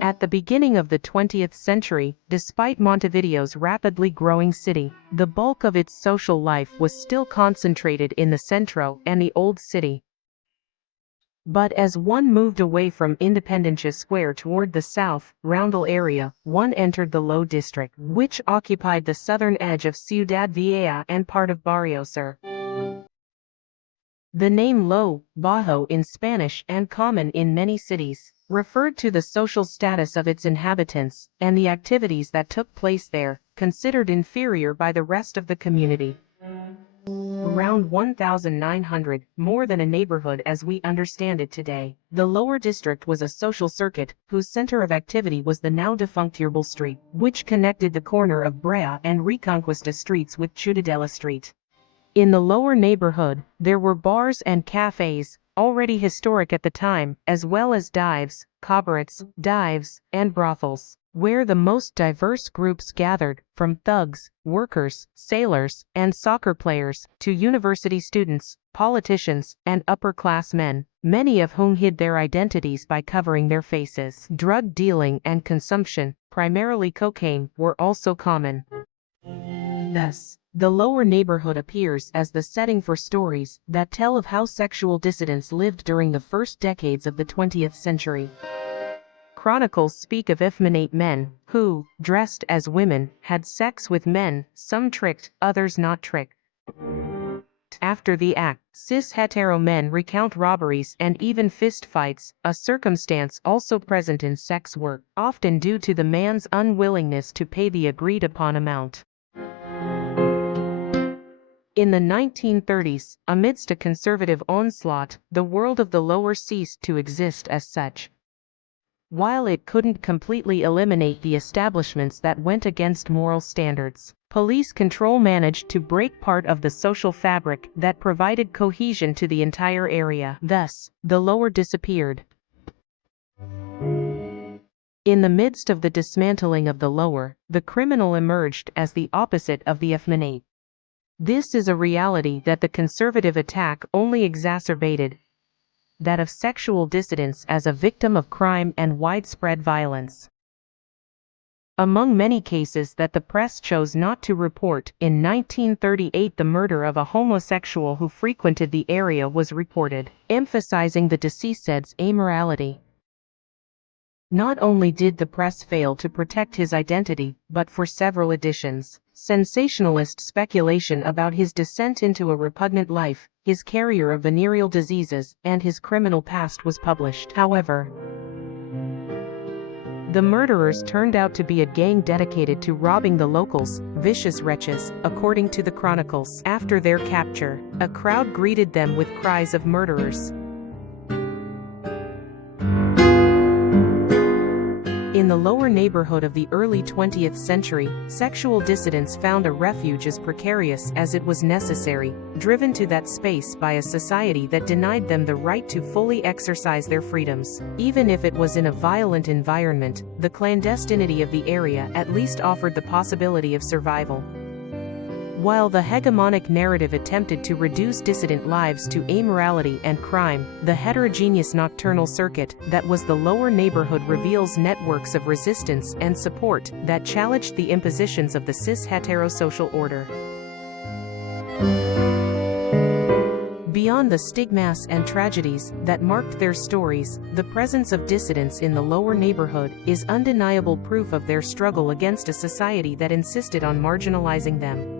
At the beginning of the 20th century, despite Montevideo's rapidly growing city, the bulk of its social life was still concentrated in the centro and the Old City. But as one moved away from Independencia Square toward the south, Roundel area, one entered the Low District, which occupied the southern edge of Ciudad Vieja and part of Barrio Sur. The name Low, Bajo in Spanish and common in many cities, referred to the social status of its inhabitants and the activities that took place there, considered inferior by the rest of the community. Around 1900, more than a neighborhood as we understand it today, the lower district was a social circuit, whose center of activity was the now defunct Yerbal Street, which connected the corner of Brea and Reconquista streets with Ciudadela Street. In the lower neighborhood, there were bars and cafes, already historic at the time, as well as dives, cabarets, dives, and brothels, where the most diverse groups gathered, from thugs, workers, sailors, and soccer players, to university students, politicians, and upper-class men, many of whom hid their identities by covering their faces. Drug dealing and consumption, primarily cocaine, were also common. Thus, the lower neighborhood appears as the setting for stories that tell of how sexual dissidents lived during the first decades of the 20th century. Chronicles speak of effeminate men, who, dressed as women, had sex with men, some tricked, others not tricked. After the act, cis-hetero men recount robberies and even fist fights, a circumstance also present in sex work, often due to the man's unwillingness to pay the agreed-upon amount. In the 1930s, amidst a conservative onslaught, the world of the lower ceased to exist as such. While it couldn't completely eliminate the establishments that went against moral standards, police control managed to break part of the social fabric that provided cohesion to the entire area. Thus, the lower disappeared. In the midst of the dismantling of the lower, the criminal emerged as the opposite of the effeminate. This is a reality that the conservative attack only exacerbated, that of sexual dissidence as a victim of crime and widespread violence. Among many cases that the press chose not to report, in 1938 the murder of a homosexual who frequented the area was reported, emphasizing the deceased's amorality. Not only did the press fail to protect his identity, but for several editions, sensationalist speculation about his descent into a repugnant life, his carrier of venereal diseases, and his criminal past was published. However, the murderers turned out to be a gang dedicated to robbing the locals, vicious wretches, according to the chronicles. After their capture, a crowd greeted them with cries of "murderers." In the lower neighborhood of the early 20th century, sexual dissidents found a refuge as precarious as it was necessary, driven to that space by a society that denied them the right to fully exercise their freedoms. Even if it was in a violent environment, the clandestinity of the area at least offered the possibility of survival. While the hegemonic narrative attempted to reduce dissident lives to amorality and crime, the heterogeneous nocturnal circuit that was the lower neighborhood reveals networks of resistance and support that challenged the impositions of the cis-heterosocial order. Beyond the stigmas and tragedies that marked their stories, the presence of dissidents in the lower neighborhood is undeniable proof of their struggle against a society that insisted on marginalizing them.